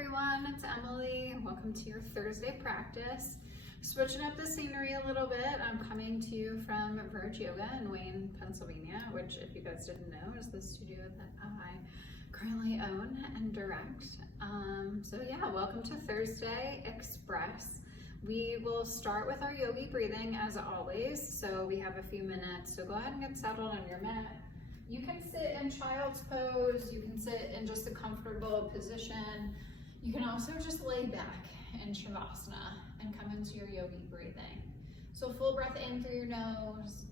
everyone, it's Emily. Welcome to your Thursday practice. Switching up the scenery a little bit, I'm coming to you from Verge Yoga in Wayne, Pennsylvania, which, if you guys didn't know, is the studio that I currently own and direct. Welcome to Thursday Express. We will start with our yogi breathing as always, so we have a few minutes, so go ahead and get settled on your mat. You can sit in child's pose, you can sit in just a comfortable position. You can also just lay back in Shavasana and come into your yogi breathing. So full breath in through your nose,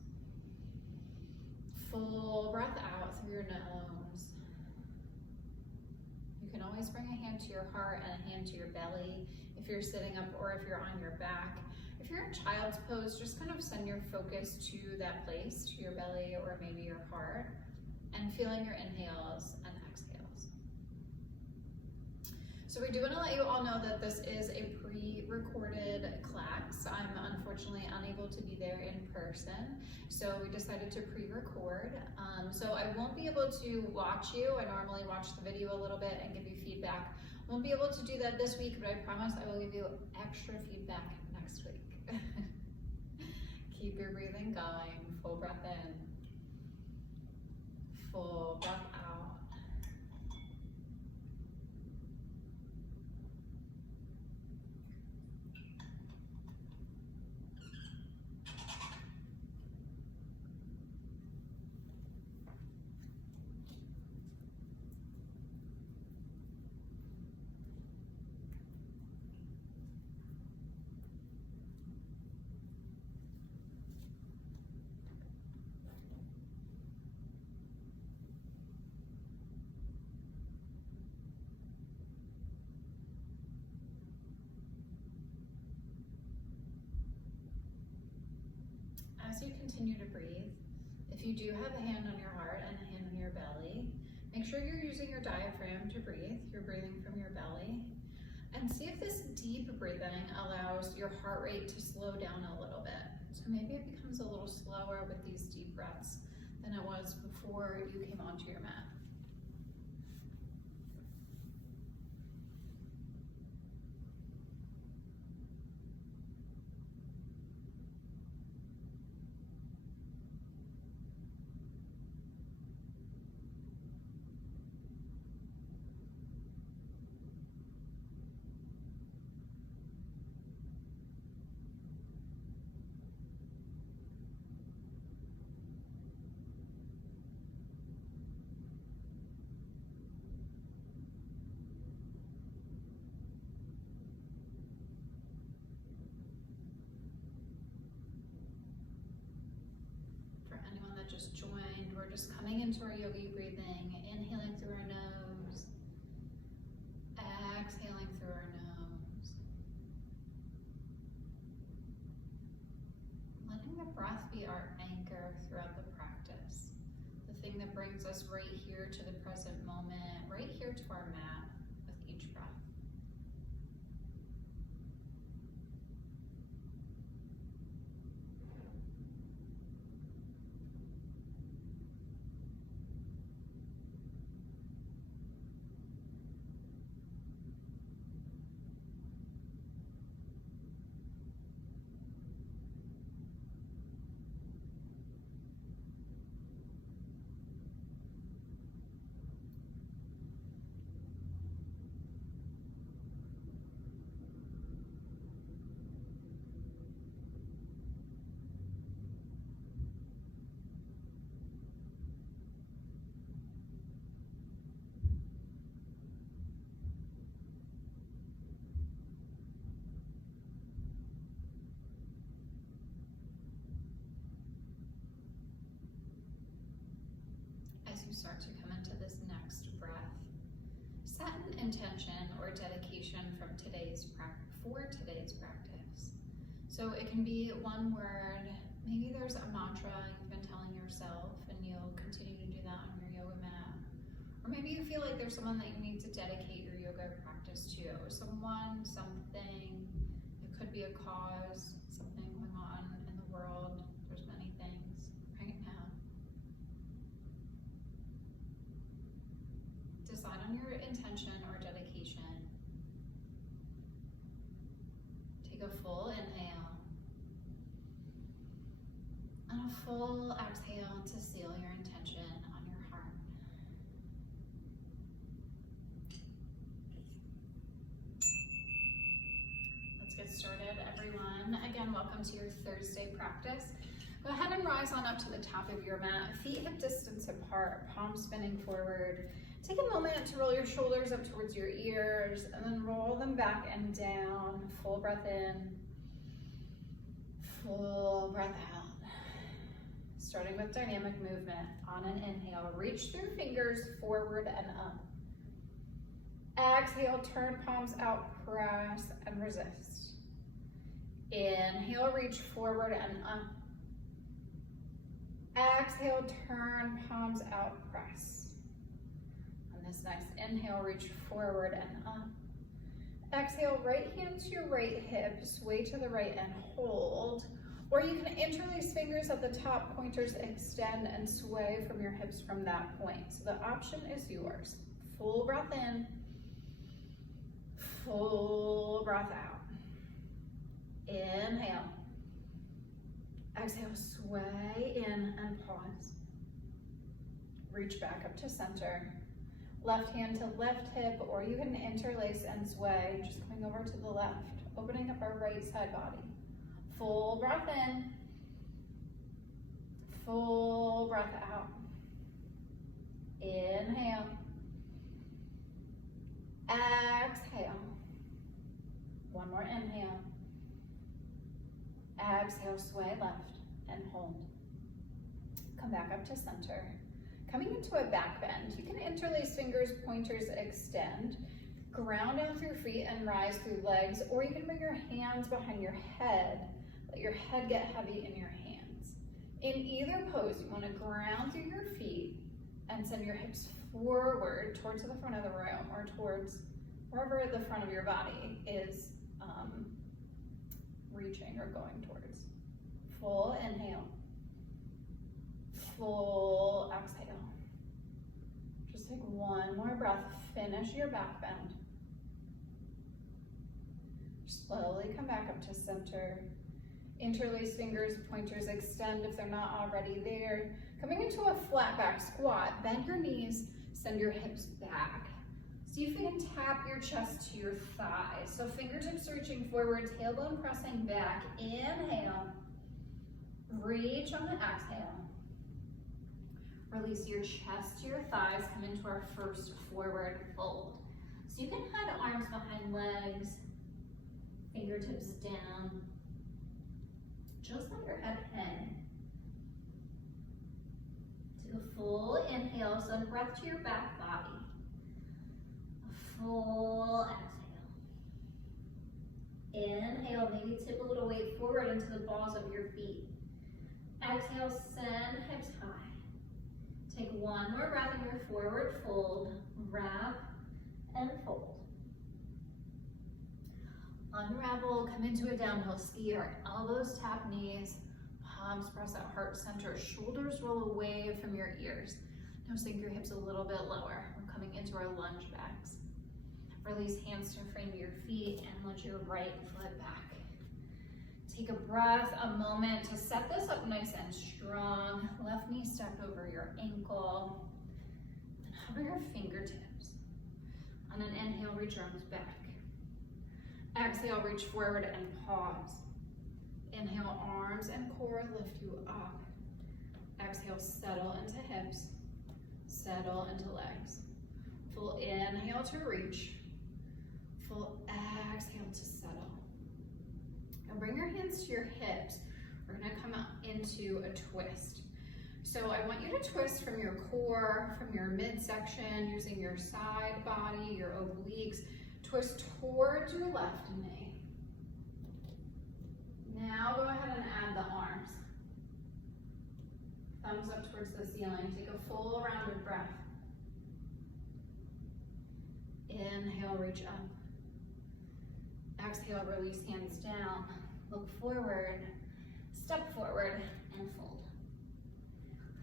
full breath out through your nose. You can always bring a hand to your heart and a hand to your belly if you're sitting up or if you're on your back. If you're in child's pose, just kind of send your focus to that place, to your belly or maybe your heart, and feeling your inhales and exhales. So we do want to let you all know that this is a pre-recorded class. I'm unfortunately unable to be there in person, so we decided to pre-record. So I won't be able to watch you. I normally watch the video a little bit and give you feedback. Won't be able to do that this week, but I promise I will give you extra feedback next week. Keep your breathing going. Full breath in. Full breath out. As you continue to breathe, if you do have a hand on your heart and a hand on your belly, make sure you're using your diaphragm to breathe. You're breathing from your belly. And see if this deep breathing allows your heart rate to slow down a little bit. So maybe it becomes a little slower with these deep breaths than it was before you came onto your mat. Anyone that just joined, we're just coming into our yogi breathing, inhaling through our nose, exhaling through our nose. Letting the breath be our anchor throughout the practice, the thing that brings us right here to the present moment, right here to our mat with each breath. As you start to come into this next breath, set an intention or dedication for today's practice. So it can be one word, maybe there's a mantra you've been telling yourself and you'll continue to do that on your yoga mat. Or maybe you feel like there's someone that you need to dedicate your yoga practice to. Someone, something, it could be a cause, something going on in the world. There's many things right now. Decide on your intention or dedication Take a full inhale. And a full exhale to seal your intention on your heart. Let's get started, everyone. Again, welcome to your Thursday practice. Go ahead and rise on up to the top of your mat, feet hip distance apart, palms spinning forward. Take a moment to roll your shoulders up towards your ears and then roll them back and down. Full breath in, full breath out. Starting with dynamic movement. On an inhale, reach through fingers forward and up. Exhale, turn palms out, press and resist. Inhale, reach forward and up. Exhale, turn palms out, press. On this nice inhale, reach forward and up. Exhale, right hand to your right hip, sway to the right and hold. Or you can interlace fingers at the top, pointers extend and sway from your hips from that point. So the option is yours. Full breath in, full breath out. Inhale. Exhale, sway in and pause. Reach back up to center. Left hand to left hip, or you can interlace and sway, just coming over to the left, opening up our right side body. Full breath in, full breath out. Inhale. Exhale. One more inhale. Exhale, sway left and hold. Come back up to center. Coming into a back bend, you can interlace fingers, pointers extend, ground out through feet and rise through legs, or you can bring your hands behind your head. Let your head get heavy in your hands. In either pose, you want to ground through your feet and send your hips forward towards the front of the room or towards wherever the front of your body is reaching or going towards. Full inhale. Full exhale. Just take one more breath. Finish your back bend. Slowly come back up to center. Interlace fingers, pointers extend if they're not already there. Coming into a flat back squat, bend your knees, send your hips back. See if you can tap your chest to your thighs. So fingertips reaching forward, tailbone pressing back. Inhale. Reach on the exhale. Release your chest to your thighs. Come into our first forward fold. So you can hide arms behind legs, fingertips down. Just let your head hang. Take a full inhale, send breath to your back body. A full exhale. Inhale, maybe tip a little weight forward into the balls of your feet. Exhale, send hips high. Take one more breath in your forward fold, wrap and fold. Unravel, come into a downhill skier. Elbows tap knees, palms press at heart center, shoulders roll away from your ears. Now sink your hips a little bit lower. We're coming into our lunge backs. Release hands to frame your feet and lunge your right foot back. Take a breath, a moment to set this up nice and strong. Left knee stepped over your ankle. And hover your fingertips. On an inhale, reach arms back. Exhale, reach forward and pause. Inhale, arms and core lift you up. Exhale, settle into hips. Settle into legs. Full inhale to reach. Full exhale to settle. Now bring your hands to your hips. We're gonna come out into a twist. So I want you to twist from your core, from your midsection, using your side body, your obliques. Twist towards your left knee. Now go ahead and add the arms. Thumbs up towards the ceiling. Take a full rounded breath. Inhale, reach up. Exhale, release hands down. Look forward, step forward, and fold.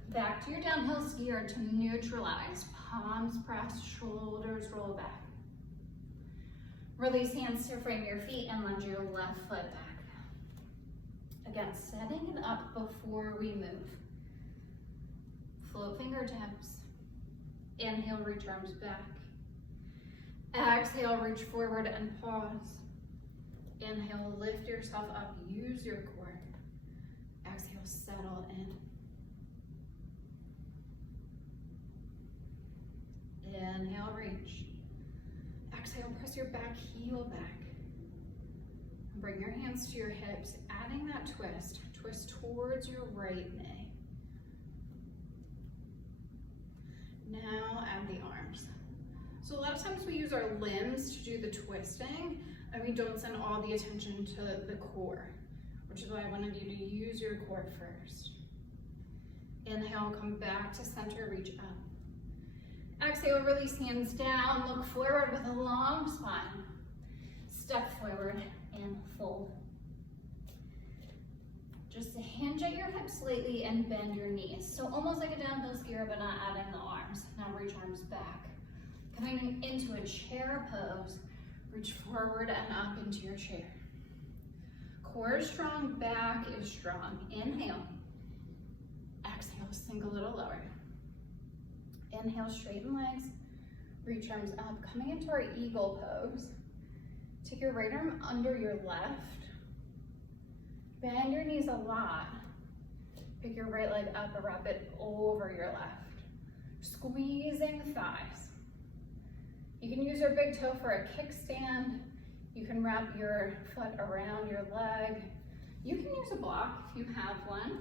Back to your downhill skier to neutralize. Palms press, shoulders roll back. Release hands to frame your feet and lunge your left foot back. Again, setting it up before we move. Float fingertips. Inhale, reach arms back. Exhale, reach forward and pause. Inhale, lift yourself up, use your core. Exhale, settle in. Inhale, reach. Exhale, press your back heel back. Bring your hands to your hips, adding that twist. Twist towards your right knee. Now add the arms. So a lot of times we use our limbs to do the twisting, and we don't send all the attention to the core, which is why I wanted you to use your core first. Inhale, come back to center, reach up. Exhale, release hands down, look forward with a long spine. Step forward and fold. Just hinge at your hips slightly and bend your knees. So almost like a downhill skier, but not adding the arms. Now reach arms back. Coming into a chair pose, reach forward and up into your chair. Core is strong, back is strong. Inhale. Exhale, sink a little lower. Inhale, straighten legs, reach arms up. Coming into our eagle pose. Take your right arm under your left. Bend your knees a lot. Pick your right leg up and wrap it over your left. Squeezing the thighs. You can use your big toe for a kickstand. You can wrap your foot around your leg. You can use a block if you have one.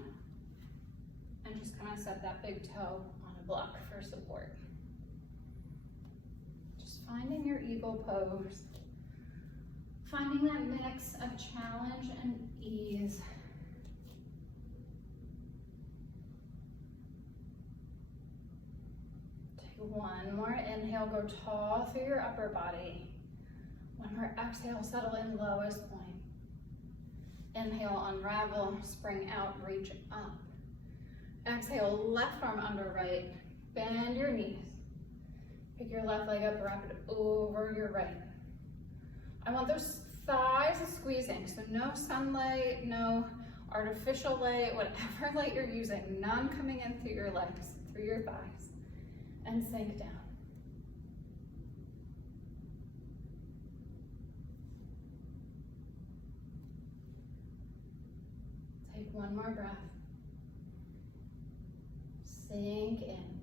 And just kind of set that big toe on a block for support. Just finding your eagle pose. Finding that mix of challenge and ease. Take one more inhale, go tall through your upper body. One more exhale, settle in lowest point. Inhale, unravel, spring out, reach up. Exhale, left arm under right, bend your knees. Pick your left leg up, wrap it over your right. I want those thighs squeezing, so no sunlight, no artificial light, whatever light you're using, none coming in through your legs, through your thighs, and sink down. Take one more breath. Sink in.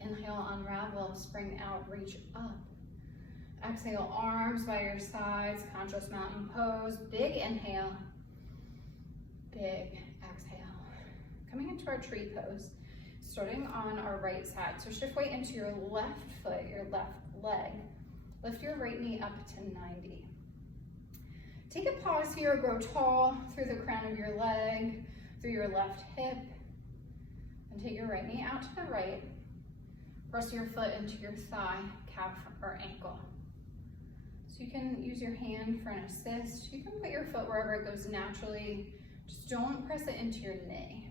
Inhale, unravel, spring out, reach up. Exhale, arms by your sides, conscious mountain pose. Big inhale, big exhale. Coming into our tree pose, starting on our right side. So shift weight into your left foot, your left leg. Lift your right knee up to 90. Take a pause here, grow tall through the crown of your leg, through your left hip, and take your right knee out to the right. Press your foot into your thigh, calf, or ankle. So you can use your hand for an assist. You can put your foot wherever it goes naturally. Just don't press it into your knee.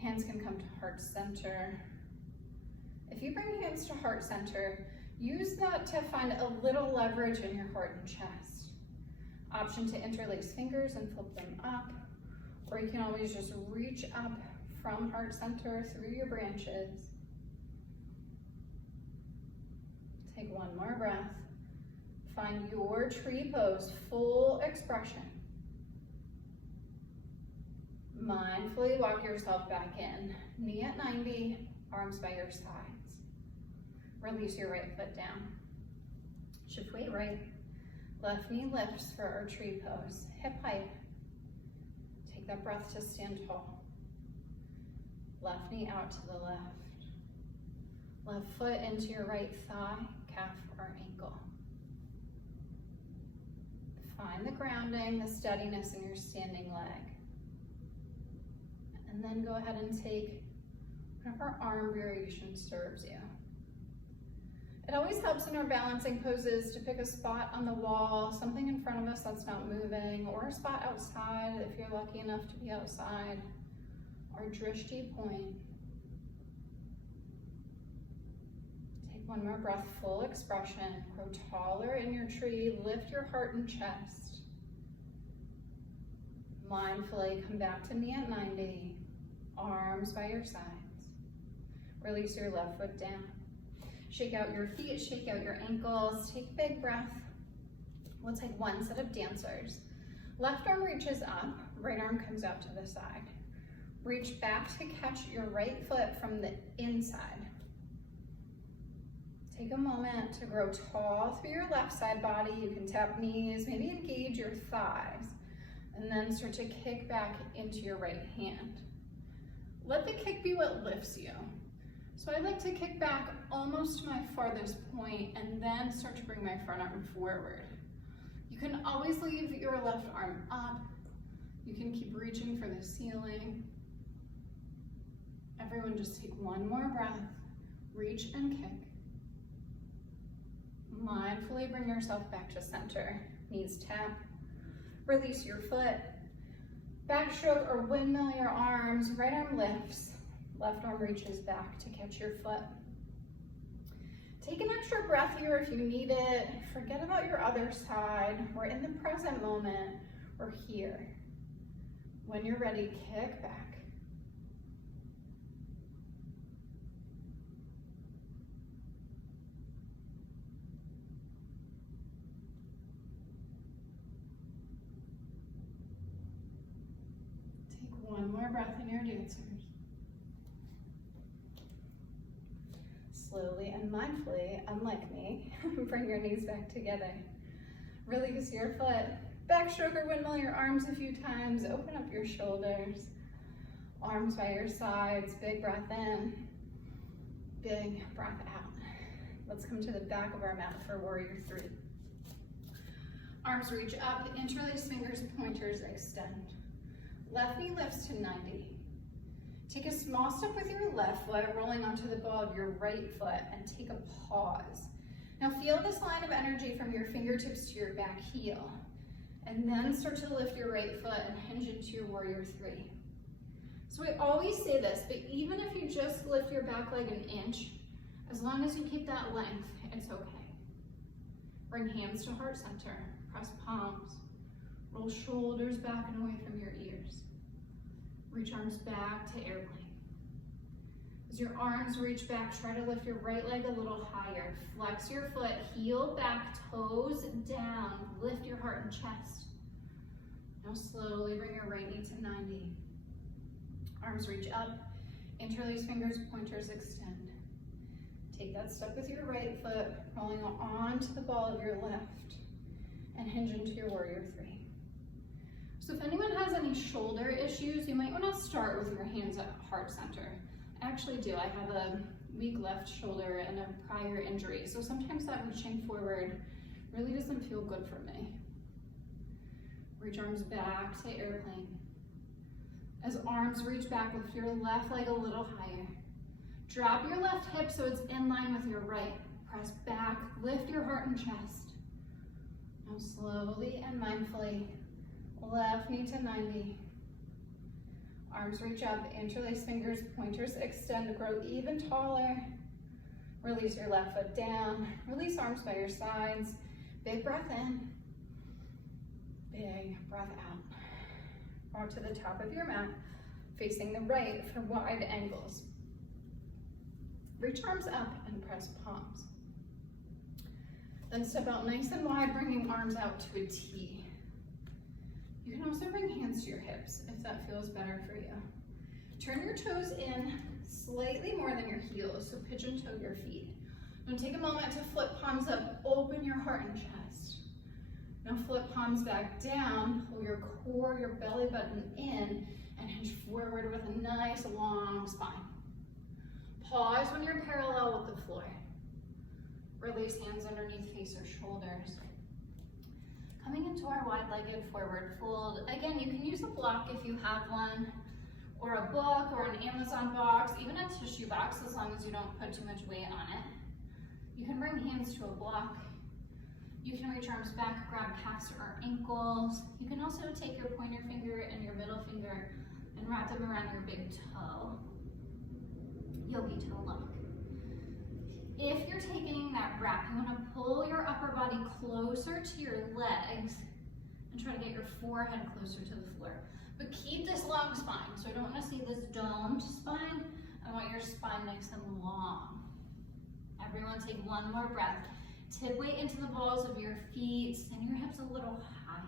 Hands can come to heart center. If you bring hands to heart center, use that to find a little leverage in your heart and chest. Option to interlace fingers and flip them up, or you can always just reach up from heart center through your branches. Take one more breath. Find your tree pose, full expression. Mindfully walk yourself back in. Knee at 90, arms by your sides. Release your right foot down. Shift weight right. Left knee lifts for our tree pose. Hip height. Take that breath to stand tall. Left knee out to the left. Left foot into your right thigh, calf, or ankle. Find the grounding, the steadiness in your standing leg. And then go ahead and take whatever arm variation serves you. It always helps in our balancing poses to pick a spot on the wall, something in front of us that's not moving, or a spot outside if you're lucky enough to be outside, or drishti point. Take One more breath, full expression. Grow taller in your tree. Lift your heart and chest. Mindfully come back to knee at 90. Arms by your sides. Release your left foot down. Shake out your feet, shake out your ankles. Take a big breath. We'll take one set of dancers. Left arm reaches up, right arm comes out to the side. Reach back to catch your right foot from the inside. Take a moment to grow tall through your left side body. You can tap knees, maybe engage your thighs, and then start to kick back into your right hand. Let the kick be what lifts you. So I like to kick back almost to my farthest point and then start to bring my front arm forward. You can always leave your left arm up. You can keep reaching for the ceiling. Everyone just take one more breath. Reach and kick. Mindfully bring yourself back to center. Knees tap. Release your foot. Backstroke or windmill your arms. Right arm lifts. Left arm reaches back to catch your foot. Take an extra breath here if you need it. Forget about your other side. We're in the present moment. We're here. When you're ready, kick back. One more breath in your dancers. Slowly and mindfully, unlike me, bring your knees back together. Release your foot. Backstroke or windmill your arms a few times. Open up your shoulders. Arms by your sides. Big breath in. Big breath out. Let's come to the back of our mat for warrior 3. Arms reach up. Interlace fingers, pointers extend. Left knee lifts to 90. Take a small step with your left foot, rolling onto the ball of your right foot, and take a pause. Now feel this line of energy from your fingertips to your back heel, and then start to lift your right foot and hinge into your warrior 3. So I always say this, but even if you just lift your back leg an inch, as long as you keep that length, it's okay. Bring hands to heart center, press palms. Roll shoulders back and away from your ears. Reach arms back to airplane. As your arms reach back, try to lift your right leg a little higher. Flex your foot, heel back, toes down. Lift your heart and chest. Now slowly bring your right knee to 90. Arms reach up, interlace fingers, pointers extend. Take that step with your right foot, rolling onto the ball of your left, and hinge into your warrior 3. So if anyone has any shoulder issues, you might want to start with your hands at heart center. I actually do. I have a weak left shoulder and a prior injury, so sometimes that reaching forward really doesn't feel good for me. Reach arms back to airplane. As arms reach back, lift your left leg a little higher. Drop your left hip so it's in line with your right. Press back, lift your heart and chest. Now slowly and mindfully, left knee to 90. Arms reach up, interlace fingers, pointers extend, grow even taller. Release your left foot down. Release arms by your sides. Big breath in. Big breath out. Walk to the top of your mat, facing the right for wide angles. Reach arms up and press palms. Then step out nice and wide, bringing arms out to a T. You can also bring hands to your hips if that feels better for you. Turn your toes in slightly more than your heels, so pigeon toe your feet. Now take a moment to flip palms up, open your heart and chest. Now flip palms back down, pull your core, your belly button in, and hinge forward with a nice long spine. Pause when you're parallel with the floor. Release hands underneath, face or shoulders. Coming into our wide-legged forward fold. Again, you can use a block if you have one, or a book, or an Amazon box, even a tissue box, as long as you don't put too much weight on it. You can bring hands to a block. You can reach arms back, grab calves or ankles. You can also take your pointer finger and your middle finger and wrap them around your big toe. Yogi toe lock. If you're taking that breath, you want to pull your upper body closer to your legs and try to get your forehead closer to the floor. But keep this long spine. So I don't want to see this domed spine. I want your spine nice and long. Everyone take one more breath. Tip weight into the balls of your feet. Send your hips a little higher.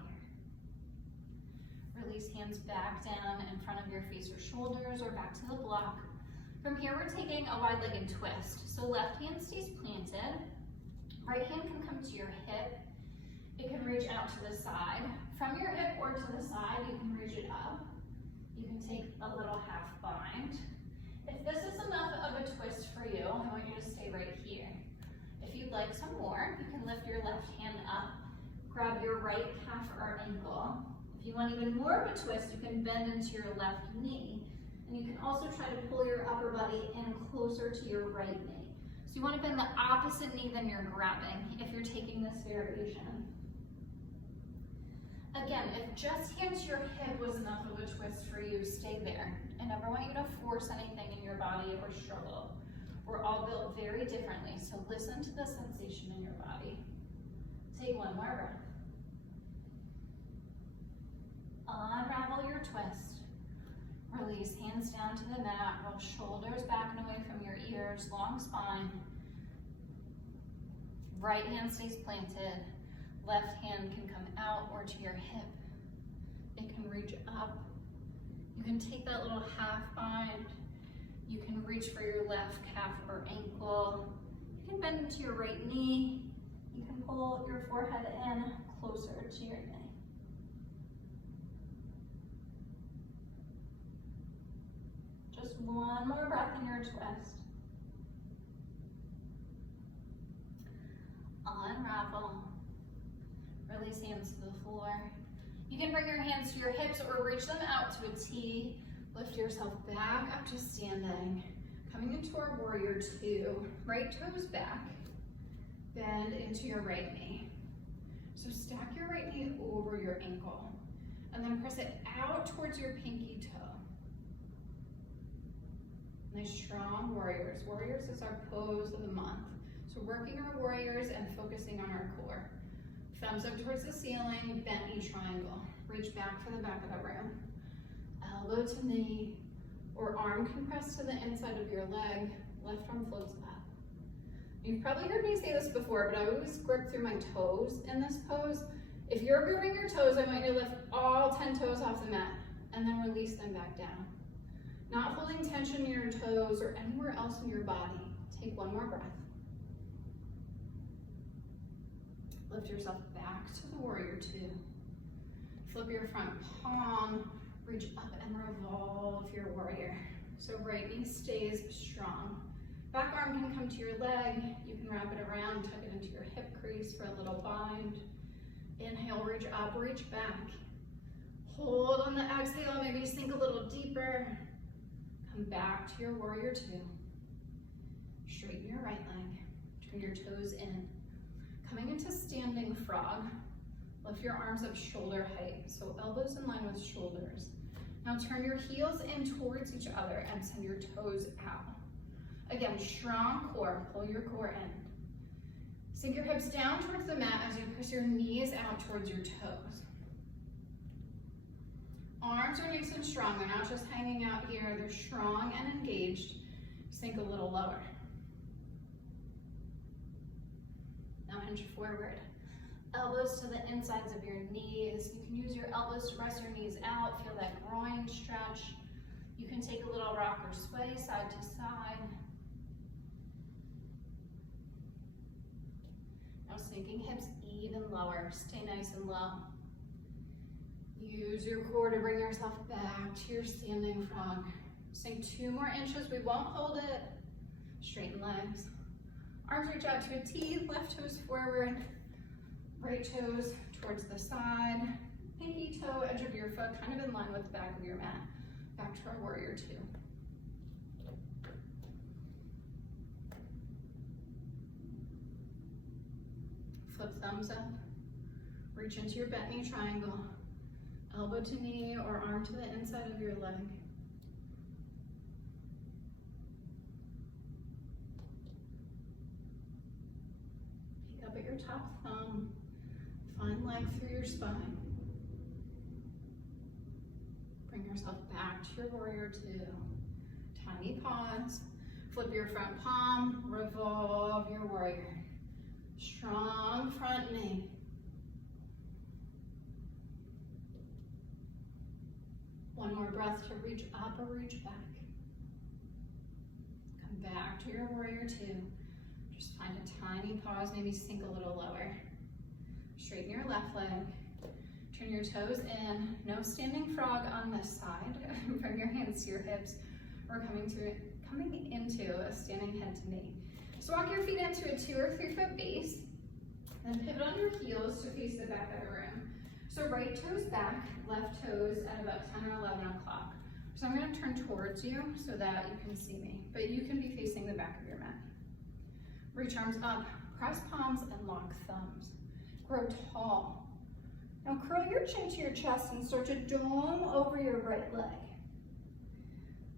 Release hands back down in front of your face or shoulders or back to the block. From here, we're taking a wide-legged twist. So left hand stays planted. Right hand can come to your hip. It can reach out to the side. From your hip or to the side, you can reach it up. You can take a little half bind. If this is enough of a twist for you, I want you to stay right here. If you'd like some more, you can lift your left hand up, grab your right calf or ankle. If you want even more of a twist, you can bend into your left knee. And you can also try to pull your upper body in closer to your right knee. So you want to bend the opposite knee than you're grabbing if you're taking this variation. Again, if just hand to your hip was enough of a twist for you, stay there. I never want you to force anything in your body or struggle. We're all built very differently, so listen to the sensation in your body. Take one more breath. Unravel your twist. Release hands down to the mat, roll shoulders back and away from your ears, long spine. Right hand stays planted. Left hand can come out or to your hip. It can reach up. You can take that little half bind. You can reach for your left calf or ankle. You can bend into your right knee. You can pull your forehead in closer to your knee. Just one more breath in your twist. Unravel. Release hands to the floor. You can bring your hands to your hips or reach them out to a T. Lift yourself back up to standing. Coming into our warrior two. Right toes back. Bend into your right knee. So stack your right knee over your ankle. And then press it out towards your pinky toe. Nice strong warriors. Warriors is our pose of the month. So working our warriors and focusing on our core. Thumbs up towards the ceiling, bent knee triangle. Reach back for the back of the room. Elbow to knee, or arm can press to the inside of your leg. Left arm floats up. You've probably heard me say this before, but I always grip through my toes in this pose. If you're gripping your toes, I want you to lift all 10 toes off the mat and then release them back down. Not holding tension in your toes or anywhere else in your body. Take one more breath. Lift yourself back to the warrior two. Flip your front palm, reach up and revolve your warrior. So right knee stays strong. Back arm can come to your leg. You can wrap it around, tuck it into your hip crease for a little bind. Inhale, reach up, reach back. Hold on the exhale, maybe sink a little deeper. Come back to your warrior two. Straighten your right leg, turn your toes in. Coming into standing frog, lift your arms up shoulder height, so elbows in line with shoulders. Now turn your heels in towards each other and send your toes out. Again, strong core, pull your core in. Sink your hips down towards the mat as you press your knees out towards your toes. Arms are nice and strong, they're not just hanging out here, they're strong and engaged. Sink a little lower. Now hinge forward. Elbows to the insides of your knees. You can use your elbows to press your knees out. Feel that groin stretch. You can take a little rock or sway side to side. Now sinking hips even lower. Stay nice and low. Use your core to bring yourself back to your standing frog. Sink 2 more inches. We won't hold it. Straighten legs. Arms reach out to a T, left toes forward, right toes towards the side, pinky toe, edge of your foot, kind of in line with the back of your mat. Back to our warrior two. Flip thumbs up, reach into your bent knee triangle, elbow to knee or arm to the inside of your leg. top thumb. Find length through your spine. Bring yourself back to your warrior two. Tiny pause. Flip your front palm, revolve your warrior. Strong front knee. One more breath to reach up or reach back. Come back to your warrior two. Just find a tiny pause, maybe sink a little lower. Straighten your left leg. Turn your toes in. No standing frog on this side. Bring your hands to your hips. We're coming into a standing head to knee. So walk your feet into a 2 or 3 foot base. Then pivot on your heels to face the back of the room. So right toes back, left toes at about 10 or 11 o'clock. So I'm going to turn towards you so that you can see me, but you can be facing the back of your mat. Reach arms up, cross palms and lock thumbs. Grow tall. Now curl your chin to your chest and start to dome over your right leg.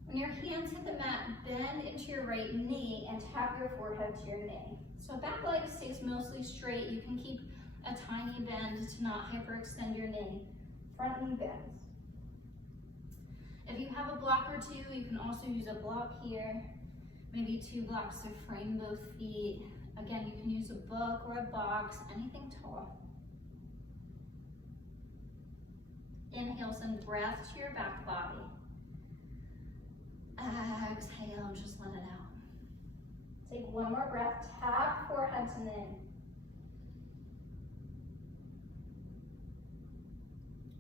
When your hands hit the mat, bend into your right knee and tap your forehead to your knee. So back leg stays mostly straight. You can keep a tiny bend to not hyperextend your knee. Front knee bends. If you have a block or two, you can also use a block here. Maybe 2 blocks to frame both feet. Again, you can use a book or a box, anything tall. Inhale, send breath to your back body. Exhale, just let it out. Take one more breath, tap forehead to knee.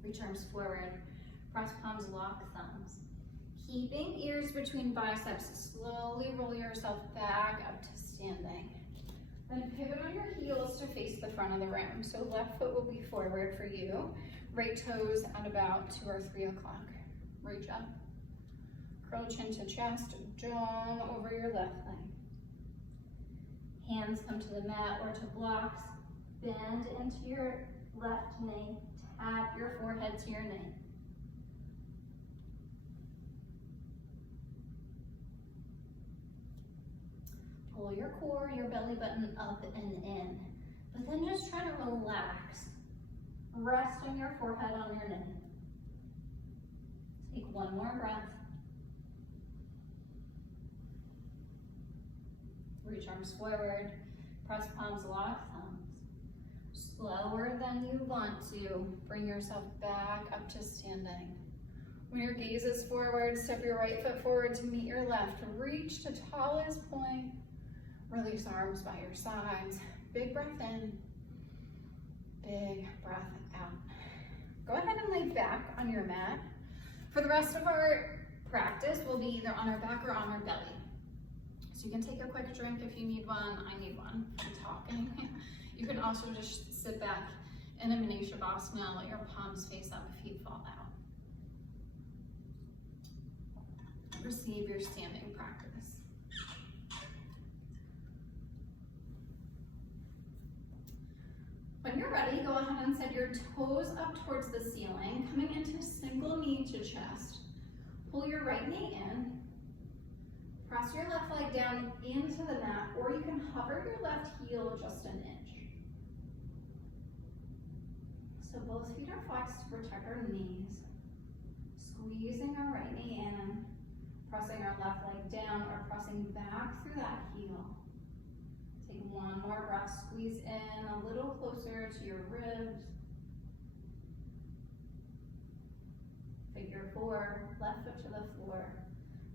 Reach arms forward, cross palms, lock thumbs. Keeping ears between biceps, slowly roll yourself back up to standing. Then pivot on your heels to face the front of the room. So left foot will be forward for you. Right toes at about 2 or 3 o'clock. Reach up. Curl chin to chest, dome over your left leg. Hands come to the mat or to blocks. Bend into your left knee. Tap your forehead to your knee. Pull your core, your belly button up and in. But then just try to relax. Rest on your forehead on your knee. Take one more breath. Reach arms forward, press palms, lock thumbs. Slower than you want to, bring yourself back up to standing. When your gaze is forward, step your right foot forward to meet your left. Reach to tallest point. Release arms by your sides. Big breath in, big breath out. Go ahead and lay back on your mat. For the rest of our practice, we'll be either on our back or on our belly. So you can take a quick drink if you need one. I need one. I'm talking. You can also just sit back in a mini shavasana, let your palms face up, feet fall out. Receive your standing practice. When you're ready, go ahead and set your toes up towards the ceiling, coming into single knee to chest. Pull your right knee in. Press your left leg down into the mat, or you can hover your left heel just an inch. So both feet are flexed to protect our knees. Squeezing our right knee in, pressing our left leg down, or pressing back through that heel. Take one more breath, squeeze in a little closer to your ribs. Figure 4, left foot to the floor.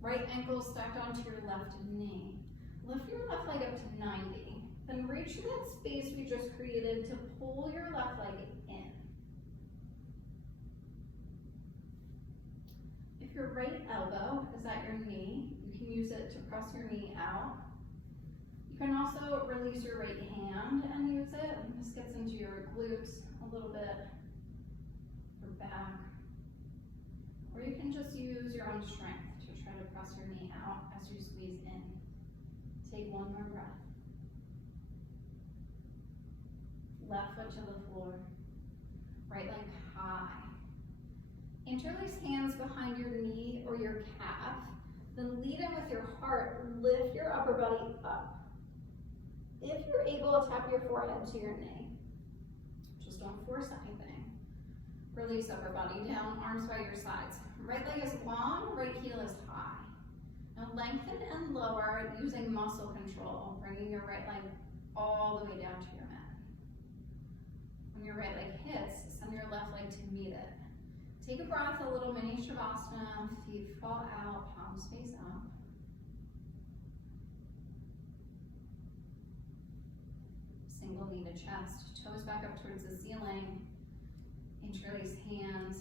Right ankle stacked onto your left knee. Lift your left leg up to 90. Then reach that space we just created to pull your left leg in. If your right elbow is at your knee, you can use it to press your knee out. You can also release your right hand and use it. This gets into your glutes a little bit, your back. Or you can just use your own strength to try to press your knee out as you squeeze in. Take one more breath. Left foot to the floor, right leg high. Interlace hands behind your knee or your calf, then lead in with your heart. Lift your upper body up. If you're able, tap your forehead to your knee. Just don't force anything. Release upper body down, arms by your sides. Right leg is long, right heel is high. Now lengthen and lower using muscle control, bringing your right leg all the way down to your mat. When your right leg hits, send your left leg to meet it. Take a breath, a little mini Shavasana, feet fall out, palms face up. Single knee to chest, toes back up towards the ceiling. Interlace hands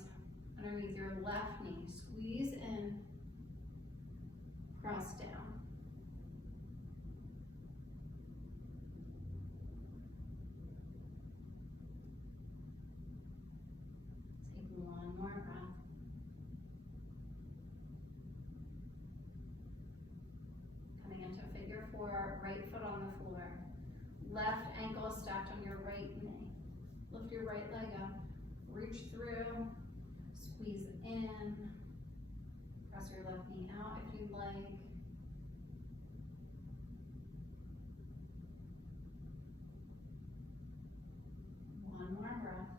underneath your left knee. Squeeze in, press down. Take one more breath. Coming into figure four, right foot on the floor. Left ankle stacked on your right knee. Lift your right leg up. Reach through, squeeze in, press your left knee out if you'd like. One more breath.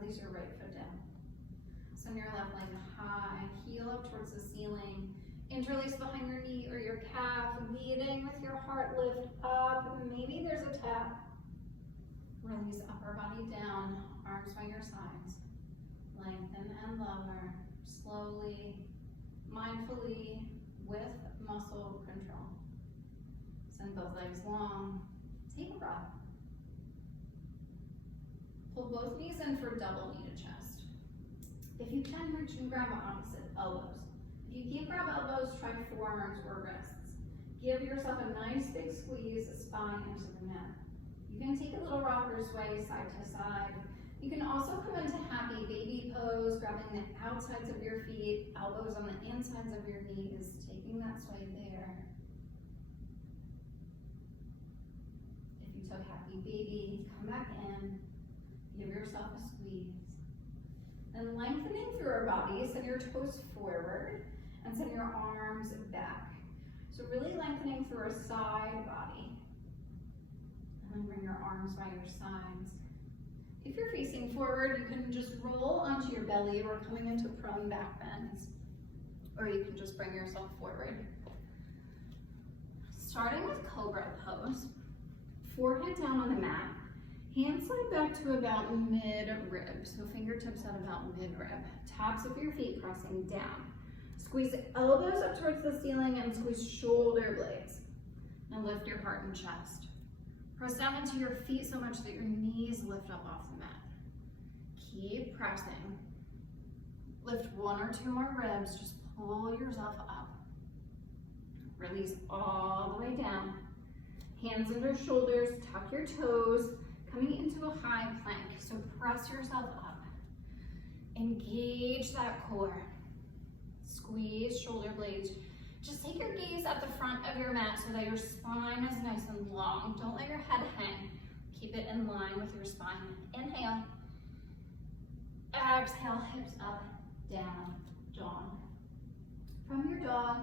Release your right foot down. Send your left leg high, heel up towards the ceiling. Interlace behind your knee or your calf, leading with your heart, lift up. Maybe there's a tap. Release upper body down, arms by your sides. Lengthen and lower, slowly, mindfully, with muscle control. Send both legs long. Take a breath. Pull both knees in for double knee to chest. If you can, reach and grab opposite elbows. If you can't grab elbows, try forearms or wrists. Give yourself a nice big squeeze, spine into the mat. You can take a little rock or sway side to side. You can also come into happy baby pose, grabbing the outsides of your feet, elbows on the insides of your knees, taking that sway there. If you took happy baby, come back in, give yourself a squeeze. And lengthening through our body, send your toes forward and send your arms back. So really lengthening through our side body. And bring your arms by your sides. If you're facing forward, you can just roll onto your belly or coming into prone back bends. Or you can just bring yourself forward. Starting with cobra pose. Forehead down on the mat. Hands slide back to about mid-rib. So fingertips at about mid-rib. Tops of your feet pressing down. Squeeze elbows up towards the ceiling and squeeze shoulder blades. And lift your heart and chest. Press down into your feet so much that your knees lift up off the mat. Keep pressing. Lift one or two more ribs, just pull yourself up. Release all the way down. Hands under shoulders, tuck your toes, coming into a high plank. So press yourself up. Engage that core. Squeeze shoulder blades. Just take your gaze at the front of your mat so that your spine is nice and long. Don't let your head hang. Keep it in line with your spine. Inhale. Exhale, hips up, down, dog. From your dog,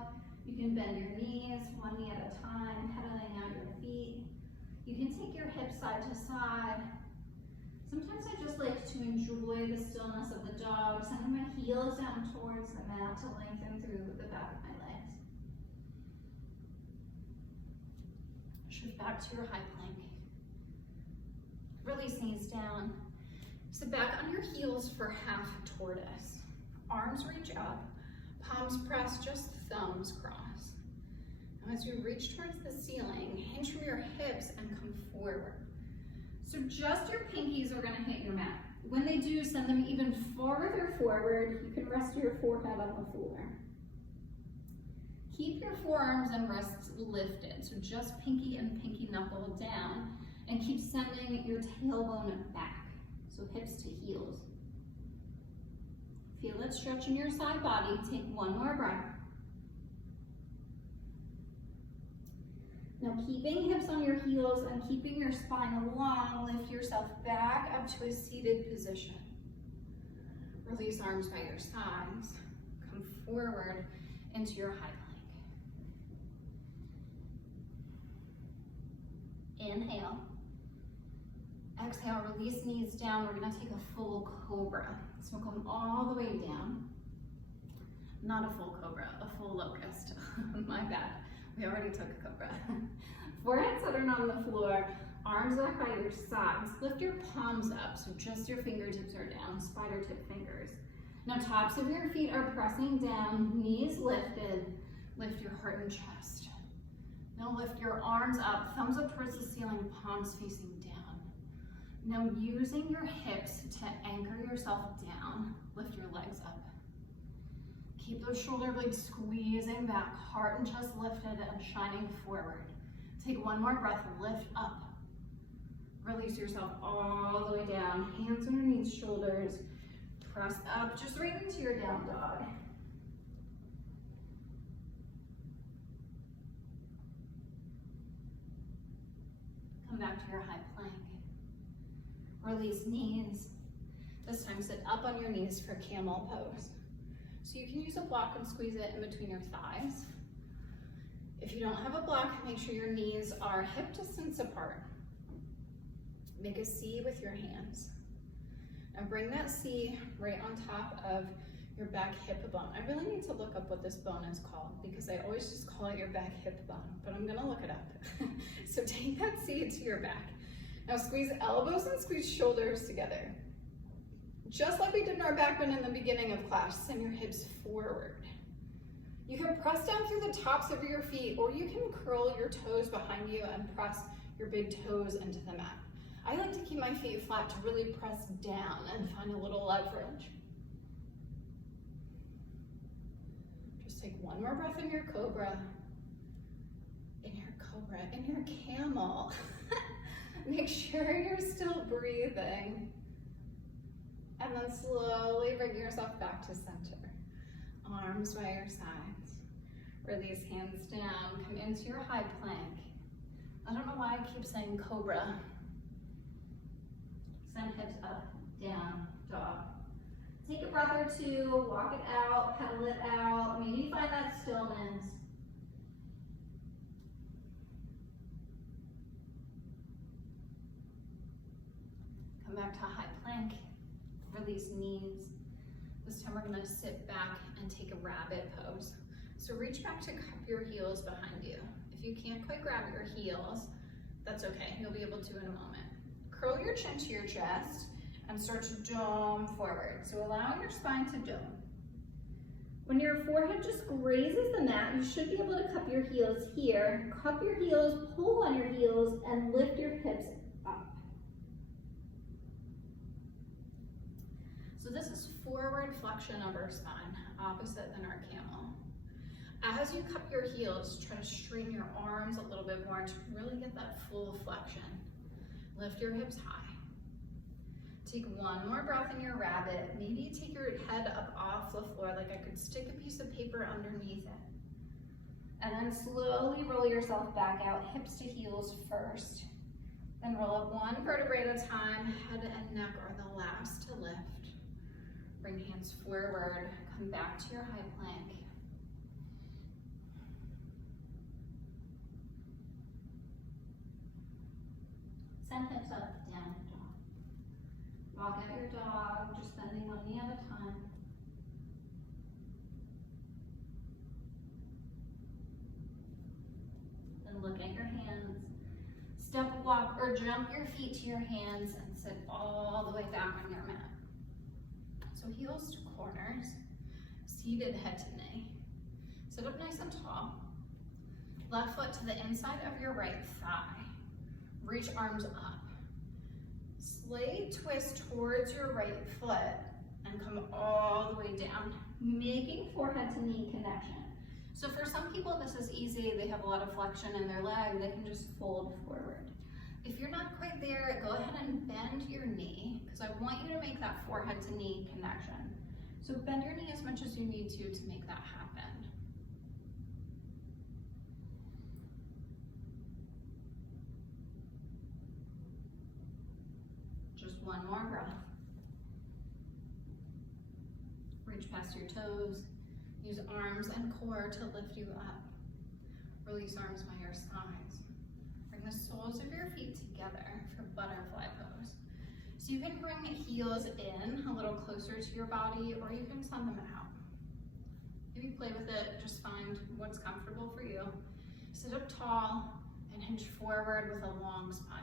you can bend your knees, one knee at a time, pedaling out your feet. You can take your hips side to side. Sometimes I just like to enjoy the stillness of the dog, sending my heels down towards the mat to lengthen through the back of my legs. Shift back to your high plank. Release knees down. Sit back on your heels for half tortoise. Arms reach up, palms press, just thumbs cross. Now as you reach towards the ceiling, hinge from your hips and come forward. So just your pinkies are gonna hit your mat. When they do, send them even farther forward. You can rest your forehead on the floor. Keep your forearms and wrists lifted, so just pinky and pinky knuckle down, and keep sending your tailbone back, so hips to heels. Feel it stretch in your side body. Take one more breath. Now keeping hips on your heels and keeping your spine long, lift yourself back up to a seated position. Release arms by your sides. Come forward into your high plank. Inhale. Exhale, release knees down. We're gonna take a full cobra. So come all the way down. Not a full cobra, a full locust. My bad. We already took a cobra. Forehead centered on the floor, arms back by your sides. Lift your palms up, so just your fingertips are down, spider tip fingers. Now tops of your feet are pressing down, knees lifted. Lift your heart and chest. Now lift your arms up, thumbs up towards the ceiling, palms facing down. Now using your hips to anchor yourself down, lift your legs up. Keep those shoulder blades squeezing back, heart and chest lifted and shining forward. Take one more breath, lift up. Release yourself all the way down, hands underneath shoulders. Press up, just right into your down dog. Come back to your high plank. Release knees. This time sit up on your knees for camel pose. So you can use a block and squeeze it in between your thighs. If you don't have a block, make sure your knees are hip distance apart. Make a C with your hands. Now bring that C right on top of your back hip bone. I really need to look up what this bone is called because I always just call it your back hip bone, but I'm gonna look it up. So take that C to your back. Now squeeze elbows and squeeze shoulders together. Just like we did in our back bend in the beginning of class, send your hips forward. You can press down through the tops of your feet, or you can curl your toes behind you and press your big toes into the mat. I like to keep my feet flat to really press down and find a little leverage. Just take one more breath in your cobra, in your camel. Make sure you're still breathing. And then slowly bring yourself back to center. Arms by your sides. Release hands down, come into your high plank. I don't know why I keep saying cobra. Send hips up, down, dog. Take a breath or two, walk it out, pedal it out. Maybe find that stillness. Come back to high plank. Release knees. This time we're gonna sit back and take a rabbit pose. So reach back to cup your heels behind you. If you can't quite grab your heels, that's okay. You'll be able to in a moment. Curl your chin to your chest and start to dome forward. So allow your spine to dome. When your forehead just grazes the mat, you should be able to cup your heels here. Cup your heels, pull on your heels, and lift your hips up. So this is forward flexion of our spine, opposite than our camel. As you cup your heels, try to straighten your arms a little bit more to really get that full flexion. Lift your hips high. Take one more breath in your rabbit. Maybe take your head up off the floor, like I could stick a piece of paper underneath it. And then slowly roll yourself back out, hips to heels first. Then roll up one vertebrae at a time. Head and neck are the last to lift. Bring hands forward, come back to your high plank. Send hips up, down, dog. Walk out your dog, just bending one knee at a time. Then look at your hands. Step, walk, or jump your feet to your hands and sit all the way down on your mat. So heels to corners, seated head to knee. Sit up nice and tall. Left foot to the inside of your right thigh. Reach arms up. Slight twist towards your right foot and come all the way down, making forehead to knee connection. So for some people this is easy, they have a lot of flexion in their leg, they can just fold forward. If you're not quite there, go ahead and bend your knee, because I want you to make that forehead to knee connection. So bend your knee as much as you need to make that happen. Just one more breath. Reach past your toes. Use arms and core to lift you up. Release arms by your sides. Bring the soul soles of your feet together for butterfly pose. So you can bring heels in a little closer to your body, or you can send them out. Maybe play with it, just find what's comfortable for you. Sit up tall and hinge forward with a long spine.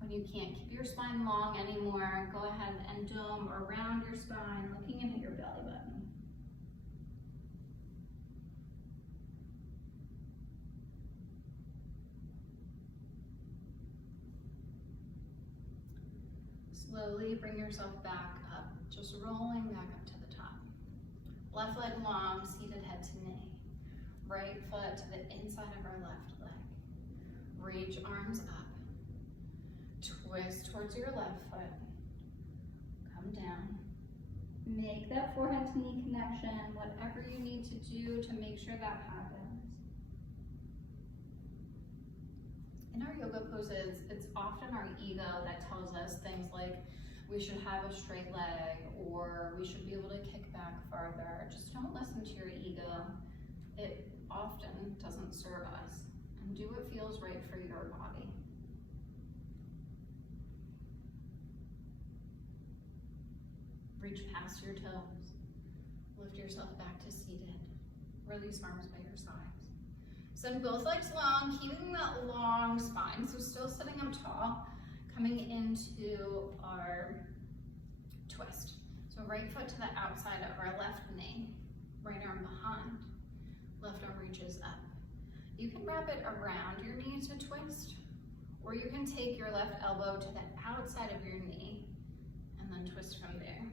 When you can't keep your spine long anymore, go ahead and dome around your spine, looking in at your belly button. Slowly bring yourself back up, just rolling back up to the top. Left leg long, seated head to knee. Right foot to the inside of our left leg. Reach arms up. Twist towards your left foot. Come down. Make that forehead to knee connection, whatever you need to do to make sure that happens. In our yoga poses, it's often our ego that tells us things like we should have a straight leg or we should be able to kick back farther. Just don't listen to your ego. It often doesn't serve us. And do what feels right for your body. Reach past your toes. Lift yourself back to seated. Release arms by your sides. Send both legs long, keeping that long spine. So still sitting up tall, coming into our twist. So right foot to the outside of our left knee, right arm behind, left arm reaches up. You can wrap it around your knee to twist, or you can take your left elbow to the outside of your knee and then twist from there.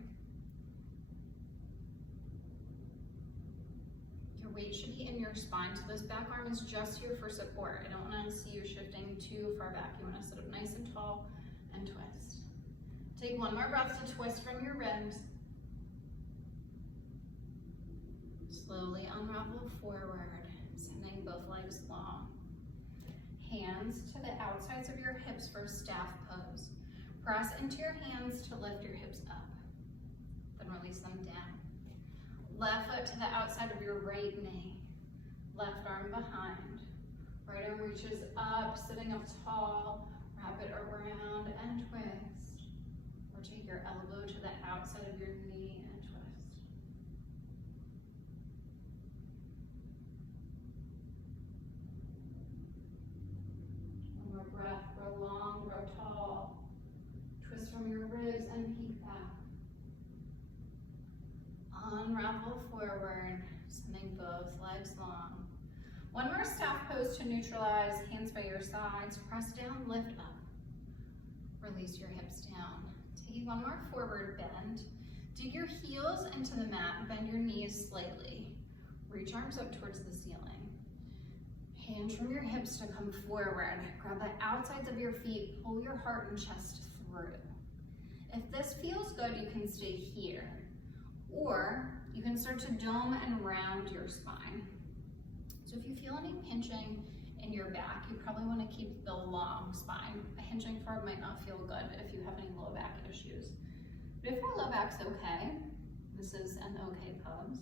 Your weight should be in your spine, so this back arm is just here for support. I don't want to see you shifting too far back. You want to sit up nice and tall and twist. Take one more breath to twist from your ribs. Slowly unravel forward, sending both legs long. Hands to the outsides of your hips for staff pose. Press into your hands to lift your hips up, then release them down. Left foot to the outside of your right knee. Left arm behind. Right arm reaches up, sitting up tall. Wrap it around and twist. Or take your elbow to the outside of your knee and twist. One more breath. Grow long, grow tall. Twist from your ribs and peek back. Unravel forward, sending both legs long. One more staff pose to neutralize, hands by your sides, press down, lift up. Release your hips down. Take one more forward bend. Dig your heels into the mat, bend your knees slightly. Reach arms up towards the ceiling. Hands from your hips to come forward. Grab the outsides of your feet, pull your heart and chest through. If this feels good, you can stay here. Or you can start to dome and round your spine. So if you feel any pinching in your back, you probably want to keep the long spine. A hinging forward might not feel good if you have any low back issues. But if your low back's okay, this is an okay pose.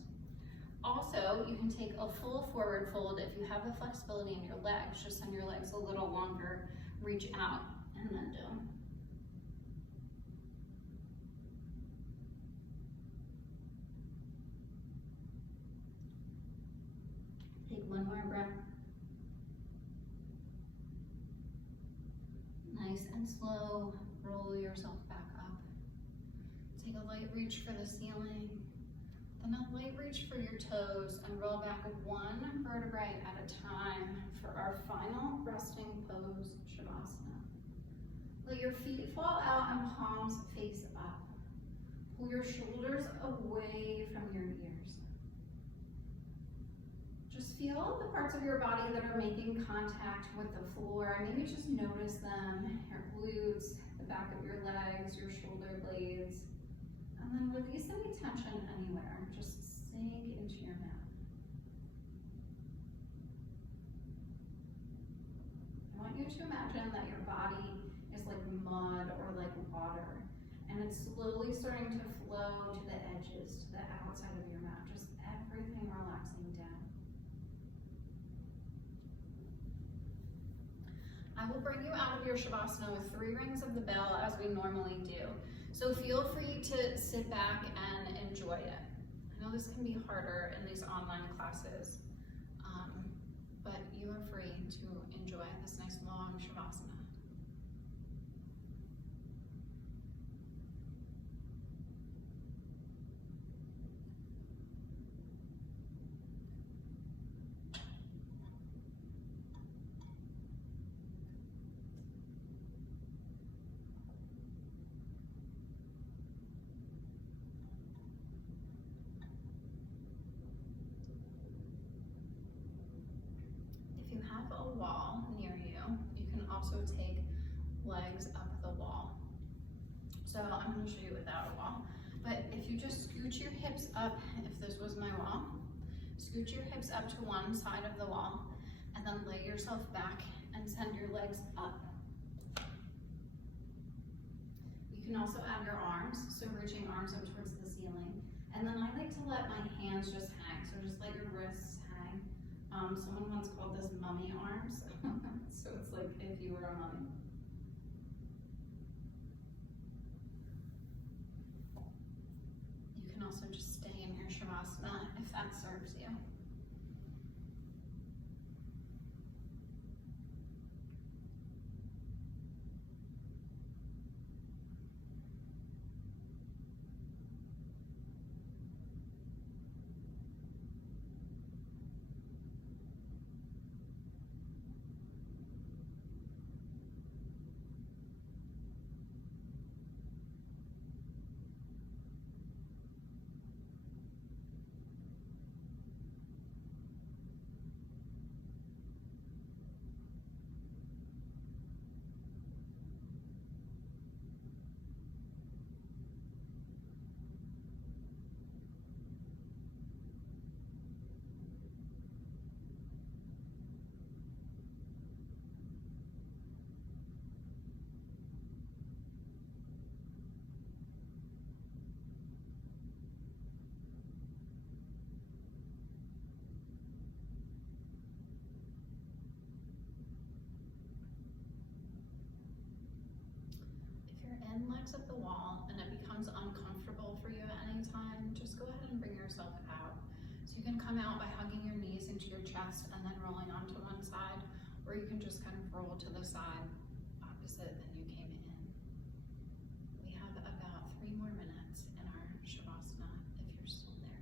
Also, you can take a full forward fold if you have the flexibility in your legs. Just send your legs a little longer, reach out, and then dome. Take one more breath. Nice and slow, roll yourself back up. Take a light reach for the ceiling, then a light reach for your toes, and roll back one vertebrae at a time for our final resting pose, Shavasana. Let your feet fall out and palms face up. Pull your shoulders away from your ears. Just feel the parts of your body that are making contact with the floor. Maybe just notice them, your glutes, the back of your legs, your shoulder blades. And then release any tension anywhere. Just sink into your mat. I want you to imagine that your body is like mud or like water. And it's slowly starting to flow to the edges, to the outside of your mat. Just everything relaxing down. I will bring you out of your Shavasana with 3 rings of the bell as we normally do. So feel free to sit back and enjoy it. I know this can be harder in these online classes, but you are free to enjoy this nice long Shavasana. If you have a wall near you, you can also take legs up the wall. So I'm going to show you without a wall. But if you just scooch your hips up, if this was my wall, scooch your hips up to one side of the wall, and then lay yourself back and send your legs up. You can also add your arms, so reaching arms up towards the ceiling. And then I like to let my hands just hang, so just let your wrists hang. Someone once called this mummy arms, so it's like if you were a mummy. You can also just stay in your Shavasana if that serves you. In legs up the wall and it becomes uncomfortable for you at any time, just go ahead and bring yourself out. So you can come out by hugging your knees into your chest and then rolling onto one side, or you can just kind of roll to the side opposite than you came in. We have about 3 more minutes in our Shavasana if you're still there.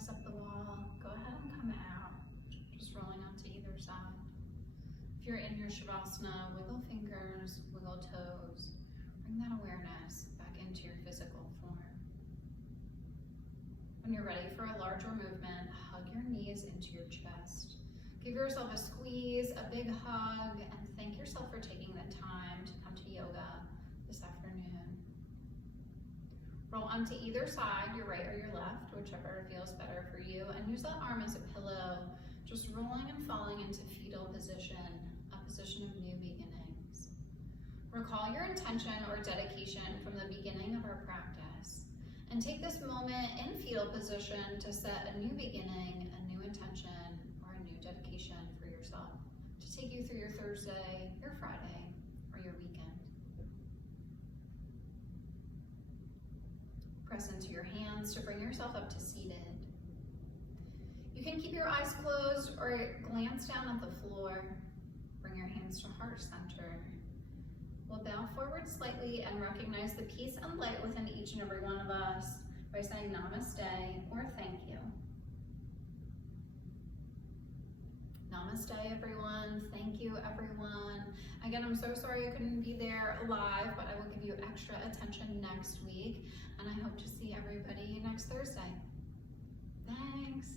flex up the wall. Go ahead and come out, just rolling up to either side. If you're in your Shavasana, wiggle fingers, wiggle toes. Bring that awareness back into your physical form. When you're ready for a larger movement, hug your knees into your chest. Give yourself a squeeze, a big hug, and thank yourself for taking the time to come to yoga this afternoon. Roll onto either side, your right or your left, whichever feels better for you, and use that arm as a pillow, just rolling and falling into fetal position, a position of new beginnings. Recall your intention or dedication from the beginning of our practice, and take this moment in fetal position to set a new beginning, a new intention, or a new dedication for yourself to take you through your Thursday, your Friday, or your weekend. Press into your hands to bring yourself up to seated. You can keep your eyes closed or glance down at the floor. Bring your hands to heart center. We'll bow forward slightly and recognize the peace and light within each and every one of us by saying namaste or thank you. Namaste, everyone. Thank you, everyone. Again, I'm so sorry I couldn't be there live, but I will give you extra attention next week, and I hope to see everybody next Thursday. Thanks.